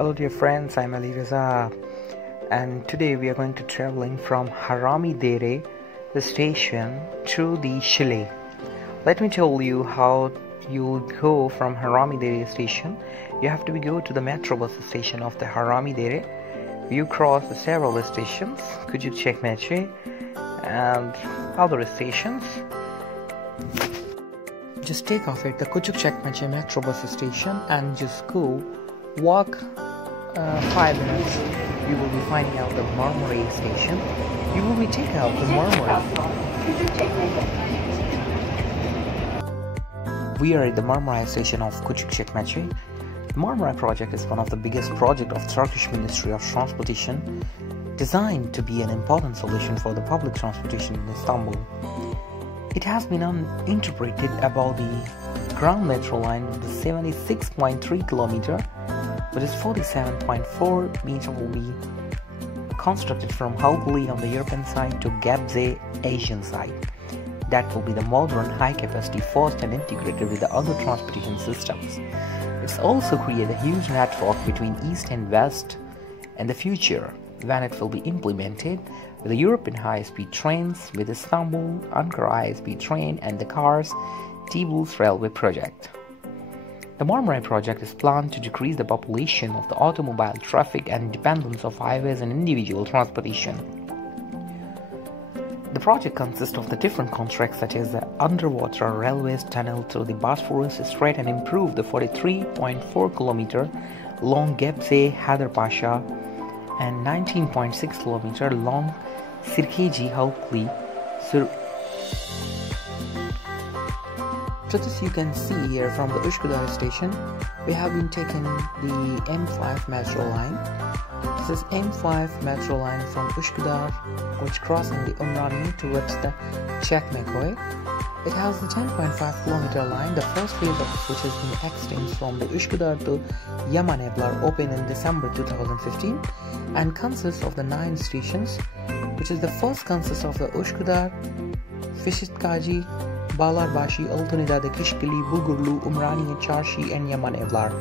Hello dear friends, I'm Ali Reza, and today we are going to traveling from Harami Dere, the station, to the chalet. Let me tell you how you go from Harami Dere station. You have to go to the metro bus station of the Harami Dere. You cross the several stations, Kuchuk Chekmeche and other stations. Just take off at the Kuchuk Chekmeche metro bus station and just go walk 5 minutes. You will be finding out the Marmaray station. You will be taken out the Marmaray. We are at the Marmaray station of Kuchuk Chekmeche. The Marmaray project is one of the biggest projects of Turkish Ministry of Transportation, designed to be an important solution for the public transportation in Istanbul. It has been interpreted about the ground metro line of the 76.3 km, which is 47.4 meter, will be constructed from Halkali on the European side to Gebze Asian side. That will be the modern high capacity fast and integrated with the other transportation systems. It's also create a huge network between East and West in the future when it will be implemented with the European high-speed trains with Istanbul, Ankara high-speed train and the Kars Tibus railway project. The Marmaray project is planned to decrease the population of the automobile traffic and dependence of highways and individual transportation. The project consists of the different contracts such as the underwater railways tunnel through the Bosphorus Strait and improve the 43.4 km long Gebze Haider Pasha and 19.6 km long Sirkeci Halkali. So this you can see here from the Üsküdar station. We have been taking the M5 metro line. This is M5 metro line from Üsküdar, which crossing the Umrani towards the Çekmeköy. It has the 10.5 km line, the first phase of which has been extended from the Üsküdar to Yamanevler, opened in December 2015, and consists of the 9 stations, which is the first consists of the Üsküdar, Fişitkaji, Balarbashi, Altınidade, Kishkili, Bulgurlu, Umrani, Çarşı, and Yamanevler.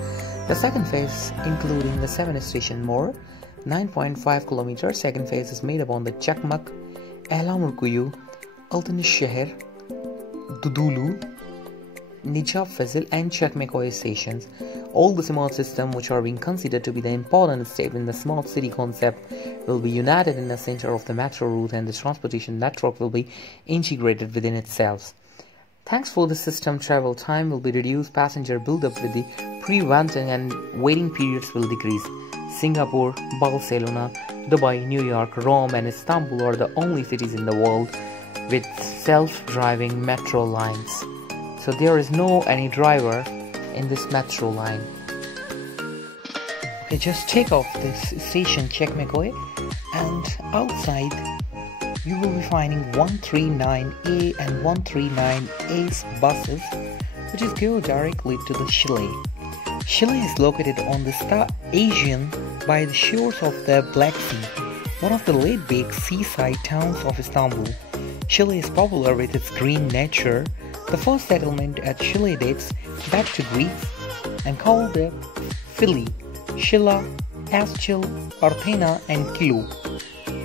The second phase, including the 7 station more, 9.5 km. Second phase is made up on the Çakmak, Ehlamurkuyu, Altınşehir, Dudulu, Nijab Fazil, and Çekmeköy stations. All the smart systems which are being considered to be the important step in the smart city concept will be united in the center of the metro route, and the transportation network will be integrated within itself. Thanks for the system, travel time will be reduced, passenger build-up with the pre-waiting and waiting periods will decrease. Singapore, Barcelona, Dubai, New York, Rome and Istanbul are the only cities in the world with self-driving metro lines. So there is no any driver in this metro line. Okay, just take off this station Çekmeköy, and outside you will be finding 139A and 139A's buses, which is go directly to the chalet. Chalet is located on the Asian by the shores of the Black Sea, one of the laid-back seaside towns of Istanbul. Chalet is popular with its green nature. The first settlement at Chalet dates back to Greece and called the Phili, Scylla, Aschil, Parthena and Kilu.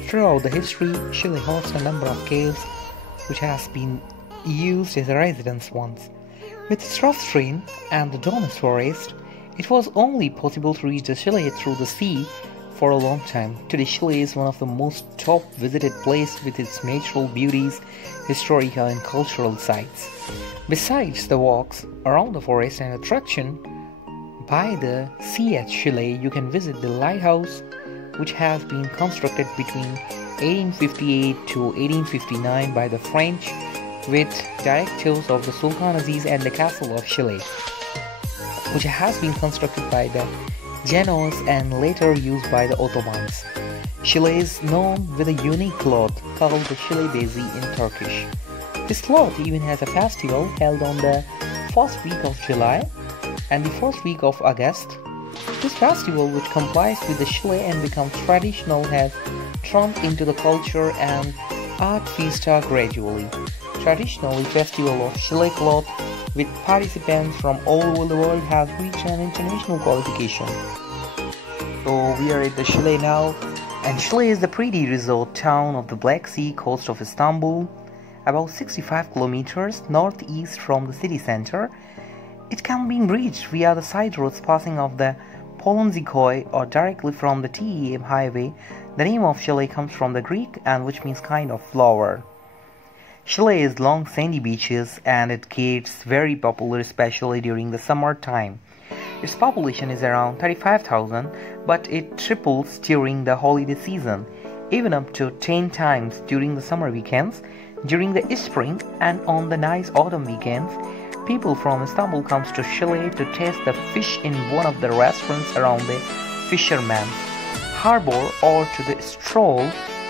Throughout the history, Chalet hosts a number of caves which has been used as a residence once. With its rough terrain and the dense forest, it was only possible to reach the chalet through the sea for a long time. Today, Chalet is one of the most top visited places with its natural beauties, historical and cultural sites. Besides the walks around the forest and attraction by the sea at Chalet, you can visit the lighthouse, which has been constructed between 1858 to 1859 by the French with directives of the Sultan Aziz, and the castle of Chalet, which has been constructed by the Genoese and later used by the Ottomans. Chalet is known with a unique cloth called the Chalet Bezi in Turkish. This cloth even has a festival held on the first week of July and the first week of August. This festival, which complies with the chalet and becomes traditional, has turned into the culture and art fiesta gradually. Traditionally, festival of chalet cloth with participants from all over the world has reached an international qualification. So we are at the Şile now, and Şile is the pretty resort town of the Black Sea coast of Istanbul, about 65 kilometers northeast from the city center. It can be reached via the side roads passing off the Polonzikoy or directly from the TEM highway. The name of Şile comes from the Greek and which means kind of flower. Şile is long sandy beaches and it gets very popular especially during the summer time. Its population is around 35,000, but it triples during the holiday season, even up to 10 times during the summer weekends. During the spring and on the nice autumn weekends, people from Istanbul comes to Şile to taste the fish in one of the restaurants around the Fisherman's Harbor or to the stroll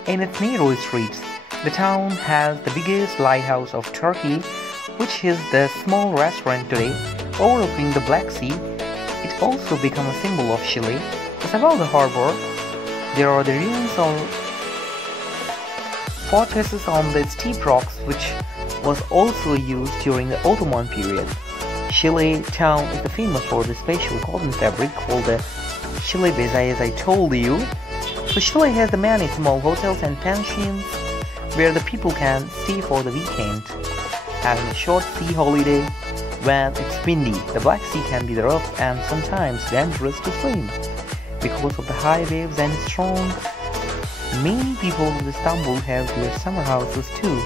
in its narrow streets. The town has the biggest lighthouse of Turkey, which is the small restaurant today overlooking the Black Sea. It also became a symbol of Şile. It's above the harbor. There are the ruins of fortresses on the steep rocks, which was also used during the Ottoman period. Şile town is famous for the special cotton fabric called the Şile beza, as I told you. So Şile has the many small hotels and pensions where the people can stay for the weekend, having a short sea holiday. When it's windy, the Black Sea can be rough and sometimes dangerous to swim because of the high waves and strong. Many people in Istanbul have their summer houses too.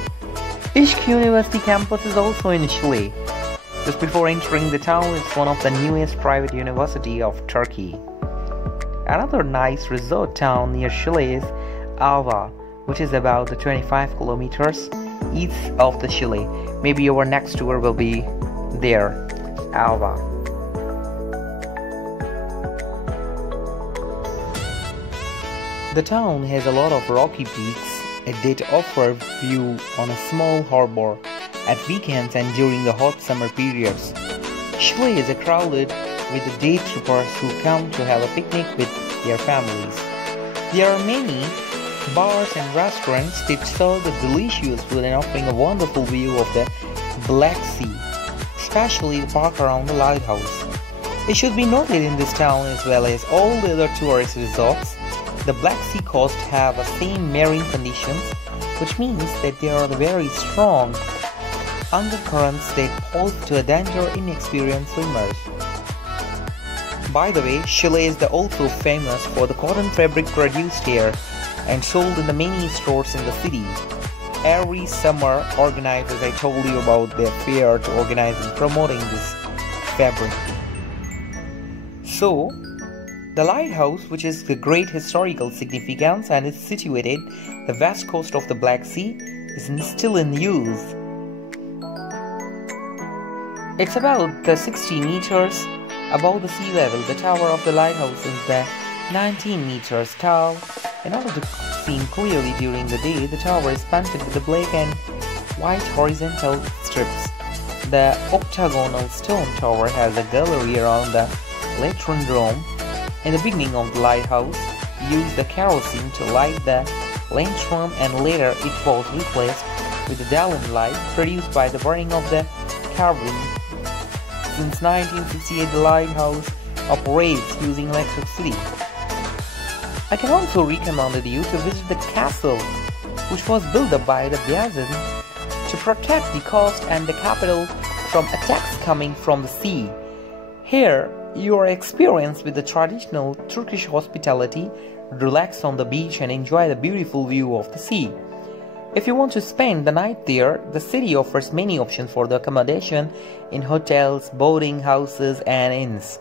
Ishk University campus is also in Şile. Just before entering the town, it's one of the newest private university of Turkey. Another nice resort town near Şile is Ava, which is about 25 kilometers east of the Şile. Maybe our next tour will be there, Ava. The town has a lot of rocky peaks that offer view on a small harbor at weekends and during the hot summer periods. Şile is crowded with the day trippers who come to have a picnic with their families. There are many bars and restaurants that serve the delicious food and offering a wonderful view of the Black Sea, especially the park around the lighthouse. It should be noted in this town as well as all the other tourist resorts, the Black Sea coast have the same marine conditions, which means that there are very strong undercurrents that pose to a danger inexperienced swimmers. By the way, Şile is also famous for the cotton fabric produced here and sold in the many stores in the city. Every summer, organizers, I told you about their fair to organize and promoting this fabric. So, the lighthouse, which is the great historical significance and is situated the west coast of the Black Sea, is still in use. It's about 60 meters above the sea level. The tower of the lighthouse is 19 meters tall. In order to see clearly during the day, the tower is painted with the black and white horizontal strips. The octagonal stone tower has a gallery around the latrine dome. In the beginning of the lighthouse, used the kerosene to light the lantern and later it was replaced with the Dalin light produced by the burning of the carbon. Since 1968, the lighthouse operates using electricity. I can also recommend you to visit the castle, which was built up by the Byzantines to protect the coast and the capital from attacks coming from the sea. Here, you are experienced with the traditional Turkish hospitality, relax on the beach and enjoy the beautiful view of the sea. If you want to spend the night there, the city offers many options for the accommodation in hotels, boarding houses and inns.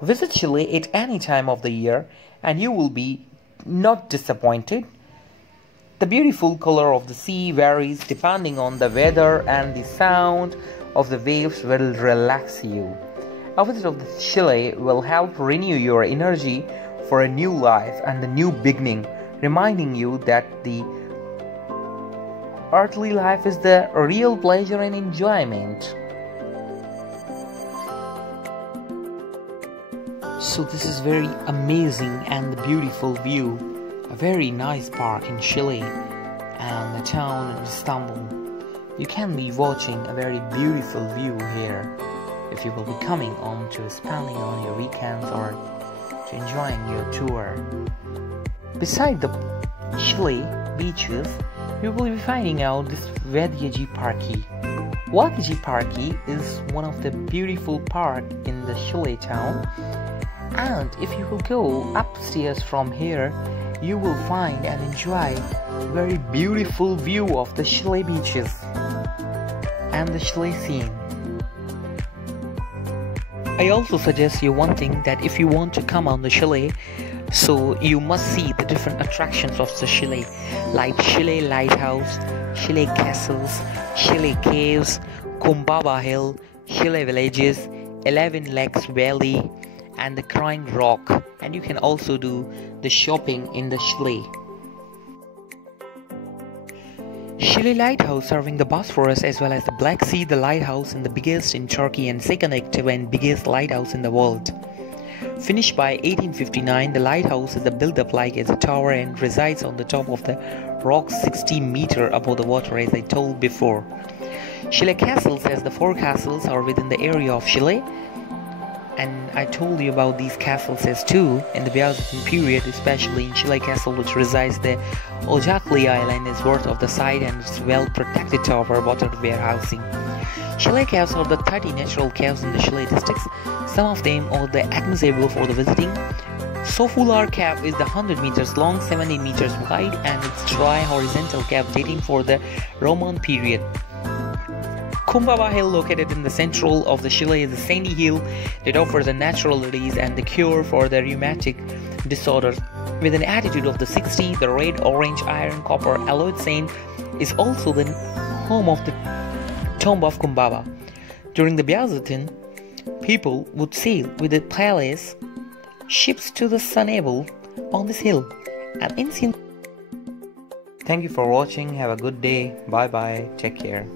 Visit Şile at any time of the year and you will be not disappointed. The beautiful color of the sea varies depending on the weather and the sound of the waves will relax you. A visit of Şile will help renew your energy for a new life and a new beginning, reminding you that the earthly life is the real pleasure and enjoyment. So this is very amazing and beautiful view. A very nice park in Şile and the town of Istanbul. You can be watching a very beautiful view here if you will be coming on to spending on your weekends or to enjoying your tour. Beside the Chile beaches, you will be finding out this Vediyaji Parki. Vediyaji Parki is one of the beautiful park in the Chile town, and if you will go upstairs from here, you will find and enjoy very beautiful view of the Chile beaches and the Chile scene. I also suggest you one thing, that if you want to come on the Chile, so you must see the different attractions of the Chile, like Chile Lighthouse, Chile Castles, Chile Caves, Cumbaba Hill, Chile Villages, 11 Lakes Valley, and the Crying Rock, and you can also do the shopping in the Chile. Chile Lighthouse, serving the Bosphorus as well as the Black Sea, the lighthouse is the biggest in Turkey and second active and biggest lighthouse in the world. Finished by 1859, the lighthouse is built up like as a tower and resides on the top of the rock 60 meters above the water, as I told before. Chile Castles, as the 4 castles are within the area of Chile, and I told you about these castles as too in the Byzantine period, especially in Chile Castle, which resides the Ojakli Island, is worth of the site and it's well protected tower water warehousing. Chile caves are the 30 natural caves in the Chile districts. Some of them are the accessible for the visiting. Sofular Cave is the 100 meters long, 70 meters wide, and it's dry horizontal cave dating for the Roman period. Cumbaba Hill, located in the central of the Chile, is a sandy hill that offers a natural release and the cure for the rheumatic disorders. With an altitude of the 60, the red, orange, iron, copper, alloyed sand is also the home of the tomb of Cumbaba. During the Byzantine, people would sail with the palace ships to the Istanbul on this hill. An ancient. Thank you for watching. Have a good day. Bye bye. Take care.